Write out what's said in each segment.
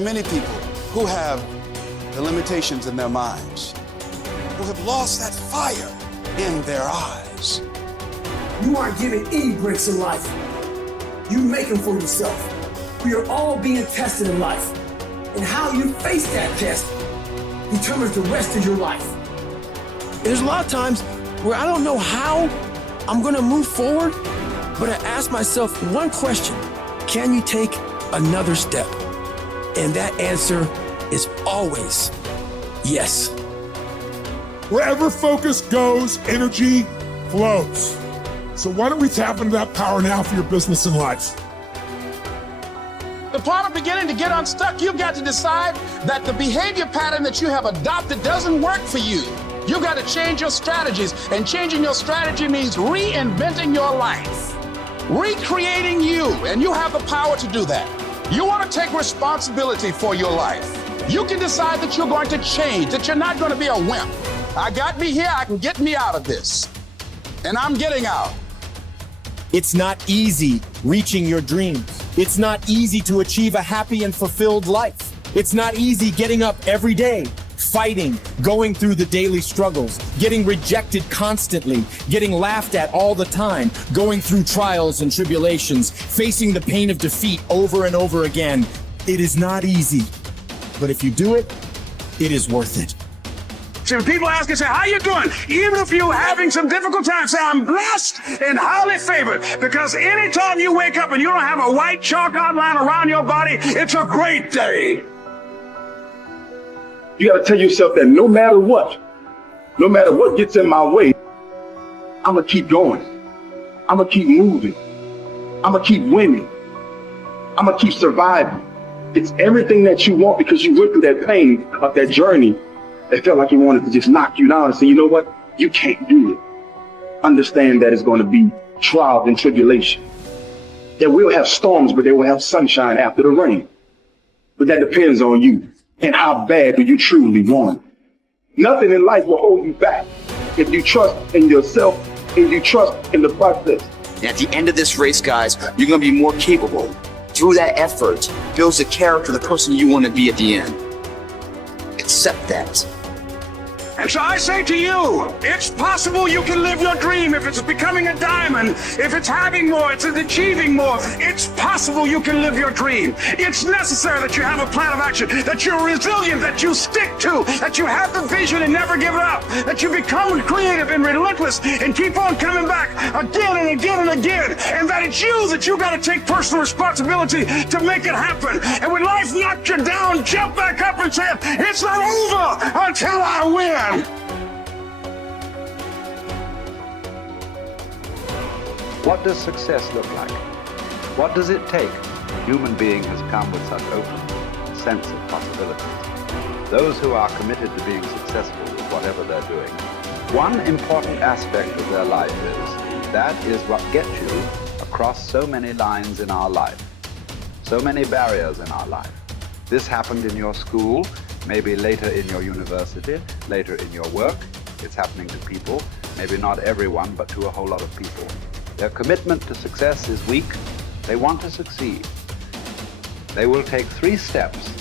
are many people who have the limitations in their minds, who have lost that fire in their eyes. You aren't given any breaks in life. You make them for yourself. We are all being tested in life. And how you face that test determines the rest of your life. There's a lot of times where I don't know how I'm gonna move forward, but I ask myself one question: can you take another step? And that answer is always yes. Wherever focus goes, energy flows. So why don't we tap into that power now for your business and life? The part of beginning to get unstuck, you've got to decide that the behavior pattern that you have adopted doesn't work for you. You've got to change your strategies, and changing your strategy means reinventing your life, recreating you, and you have the power to do that. You want to take responsibility for your life. You can decide that you're going to change, that you're not going to be a wimp. I got me here, I can get me out of this, and I'm getting out. It's not easy reaching your dreams. It's not easy to achieve a happy and fulfilled life. It's not easy getting up every day, fighting, going through the daily struggles, getting rejected constantly, getting laughed at all the time, going through trials and tribulations, facing the pain of defeat over and over again. It is not easy, but if you do it, it is worth it. See, when people ask you, say, how you doing? Even if you're having some difficult times, say, I'm blessed and highly favored. Because anytime you wake up and you don't have a white chalk outline around your body, it's a great day. You got to tell yourself that no matter what gets in my way, I'm going to keep going. I'm going to keep moving. I'm going to keep winning. I'm going to keep surviving. It's everything that you want, because you went through that pain of that journey. It felt like he wanted to just knock you down and say, you know what? You can't do it. Understand that it's going to be trials and tribulation. That we'll have storms, but they will have sunshine after the rain. But that depends on you and how bad do you truly want it. Nothing in life will hold you back if you trust in yourself and you trust in the process. And at the end of this race, guys, you're going to be more capable. Through that effort, builds the character, the person you want to be at the end. Accept that. And so I say to you, it's possible you can live your dream. If it's becoming a diamond, if it's having more, it's achieving more, it's possible you can live your dream. It's necessary that you have a plan of action, that you're resilient, that you stick to, that you have the vision and never give it up, that you become creative and relentless and keep on coming back again and again and again, and that it's you that you got to take personal responsibility to make it happen. And when life knocks you down, jump back up and say, it's not over until I win. What does success look like? What does it take? A human being has come with such open sense of possibilities. Those who are committed to being successful with whatever they're doing, one important aspect of their life that is what gets you across so many lines in our life, so many barriers in our life. This happened in your school, maybe later in your university, later in your work. It's happening to people, maybe not everyone, but to a whole lot of people. Their commitment to success is weak. They want to succeed. They will take 3 steps.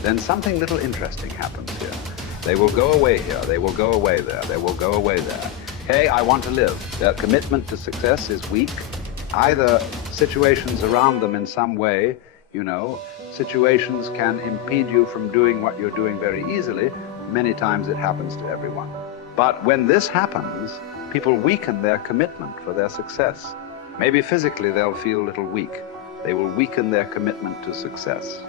Then something little interesting happens here. They will go away here. They will go away there. They will go away there. Hey, I want to live. Their commitment to success is weak. Either situations around them in some way, situations can impede you from doing what you're doing very easily. Many times it happens to everyone. But when this happens, people weaken their commitment for their success. Maybe physically they'll feel a little weak. They will weaken their commitment to success.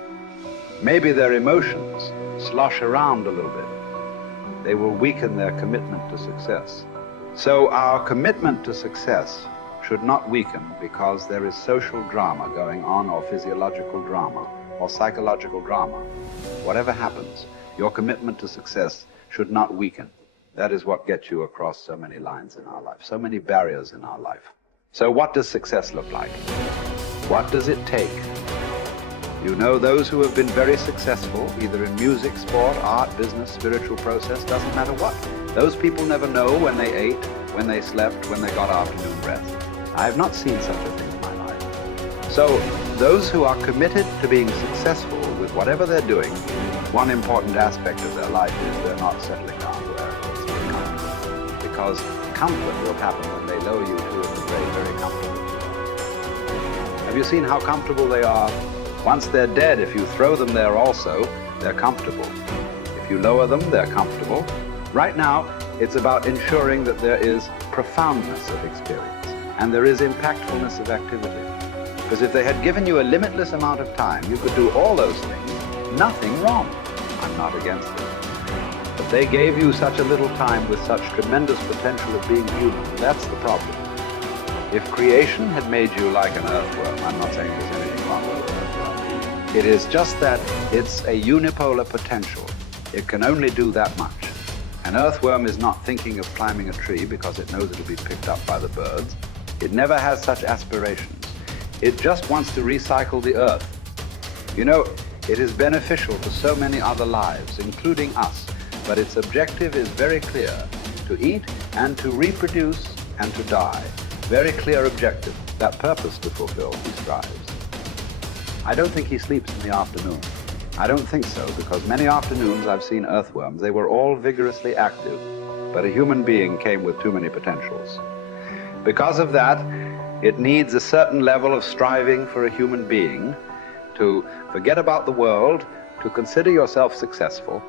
Maybe their emotions slosh around a little bit. They will weaken their commitment to success. So our commitment to success should not weaken because there is social drama going on, or physiological drama, or psychological drama. Whatever happens, your commitment to success should not weaken. That is what gets you across so many lines in our life, so many barriers in our life. So what does success look like? What does it take? Those who have been very successful, either in music, sport, art, business, spiritual process, doesn't matter what. Those people never know when they ate, when they slept, when they got afternoon rest. I have not seen such a thing in my life. So those who are committed to being successful with whatever they're doing, one important aspect of their life is they're not settling down where it's very comfortable. Because comfort will happen when they lower you to the grave very comfortable. Have you seen how comfortable they are? Once they're dead, if you throw them there also, they're comfortable. If you lower them, they're comfortable. Right now, it's about ensuring that there is profoundness of experience and there is impactfulness of activity. Because if they had given you a limitless amount of time, you could do all those things, nothing wrong. I'm not against it. But they gave you such a little time with such tremendous potential of being human. That's the problem. If creation had made you like an earthworm, I'm not saying there's anything wrong with an earthworm. It is just that it's a unipolar potential. It can only do that much. An earthworm is not thinking of climbing a tree because it knows it'll be picked up by the birds. It never has such aspirations. It just wants to recycle the earth. You know, it is beneficial to so many other lives, including us, but its objective is very clear: to eat and to reproduce and to die. Very clear objective. That purpose to fulfill, he strives. I don't think he sleeps in the afternoon. I don't think so, because many afternoons I've seen earthworms. They were all vigorously active, but a human being came with too many potentials. Because of that, it needs a certain level of striving for a human being to forget about the world, to consider yourself successful.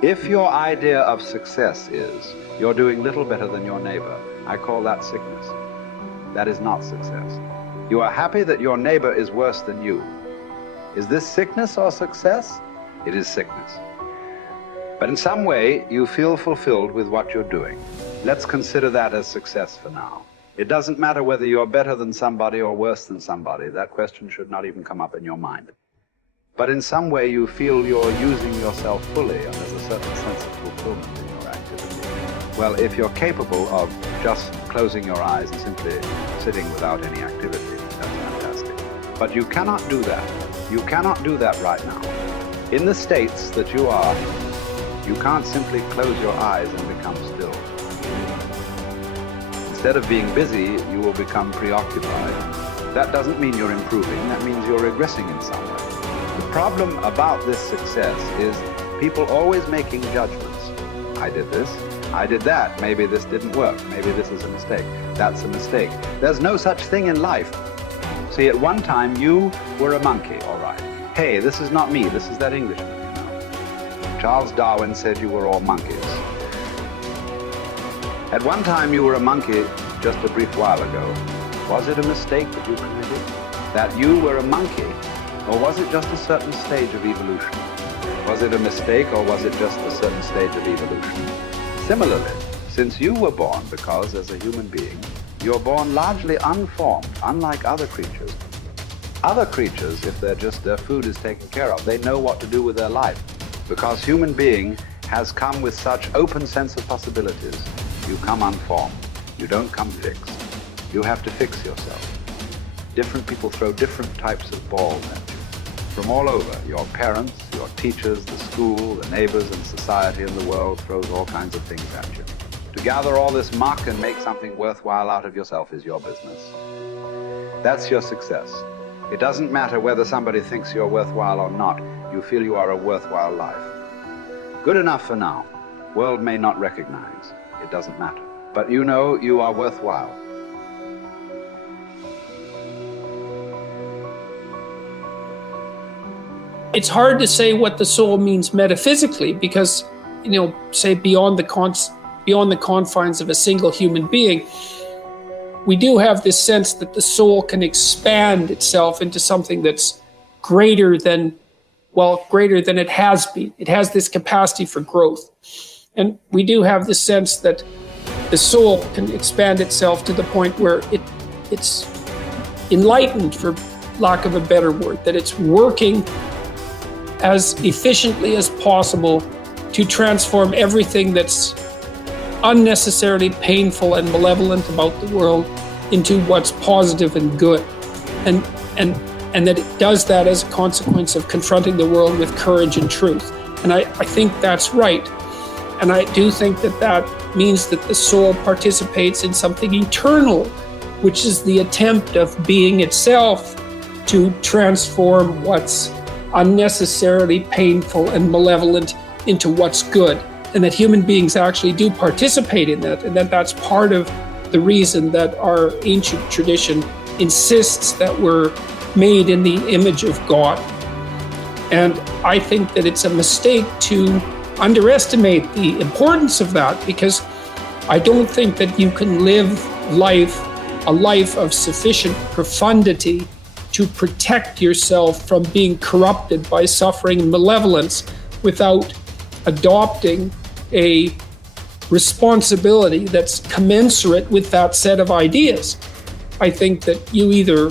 If your idea of success is you're doing little better than your neighbor, I call that sickness. That is not success. You are happy that your neighbor is worse than you. Is this sickness or success? It is sickness. But in some way, you feel fulfilled with what you're doing. Let's consider that as success for now. It doesn't matter whether you're better than somebody or worse than somebody. That question should not even come up in your mind. But in some way, you feel you're using yourself fully, and there's a certain sense of fulfillment in your activity. Well, if you're capable of just closing your eyes and simply sitting without any activity, that's fantastic. But you cannot do that. You cannot do that right now. In the states that you are, you can't simply close your eyes and become still. Instead of being busy, you will become preoccupied. That doesn't mean you're improving, that means you're regressing in some way. The problem about this success is people always making judgments. I did this, I did that, maybe this didn't work, maybe this is a mistake, that's a mistake. There's no such thing in life. See, at one time you were a monkey, all right. Hey, this is not me, this is that Englishman, you know. Charles Darwin said you were all monkeys. At one time you were a monkey just a brief while ago. Was it a mistake that you committed? That you were a monkey? Or was it just a certain stage of evolution? Was it a mistake or was it just a certain stage of evolution? Similarly, since you were born, because as a human being, you're born largely unformed, unlike other creatures. Other creatures, if their food is taken care of, they know what to do with their life. Because human being has come with such open sense of possibilities. You come unformed. You don't come fixed. You have to fix yourself. Different people throw different types of balls at you. From all over, your parents, your teachers, the school, the neighbors, and society and the world throws all kinds of things at you. To gather all this muck and make something worthwhile out of yourself is your business. That's your success. It doesn't matter whether somebody thinks you're worthwhile or not. You feel you are a worthwhile life. Good enough for now. World may not recognize. It doesn't matter. But you know you are worthwhile. It's hard to say what the soul means metaphysically because, say beyond the confines of a single human being, we do have this sense that the soul can expand itself into something that's greater than it has been. It has this capacity for growth. And we do have this sense that the soul can expand itself to the point where it's enlightened, for lack of a better word, that it's working as efficiently as possible to transform everything that's unnecessarily painful and malevolent about the world into what's positive and good. And that it does that as a consequence of confronting the world with courage and truth. And I think that's right. And I do think that means that the soul participates in something eternal, which is the attempt of being itself to transform what's unnecessarily painful and malevolent into what's good, and that human beings actually do participate in that, and that that's part of the reason that our ancient tradition insists that we're made in the image of God. And I think that it's a mistake to underestimate the importance of that, because I don't think that you can live a life of sufficient profundity to protect yourself from being corrupted by suffering and malevolence without adopting a responsibility that's commensurate with that set of ideas. I think that you either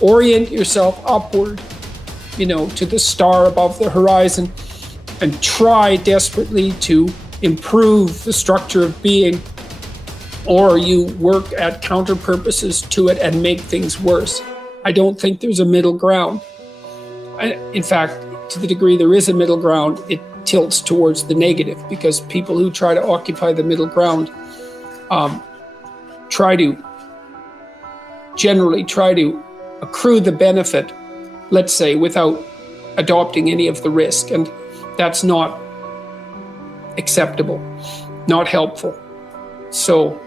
orient yourself upward, to the star above the horizon, and try desperately to improve the structure of being, or you work at counter purposes to it and make things worse. I don't think there's a middle ground. In fact, to the degree there is a middle ground, it tilts towards the negative, because people who try to occupy the middle ground generally try to accrue the benefit, let's say, without adopting any of the risk. And that's not acceptable, not helpful. So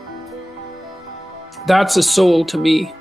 that's a soul to me.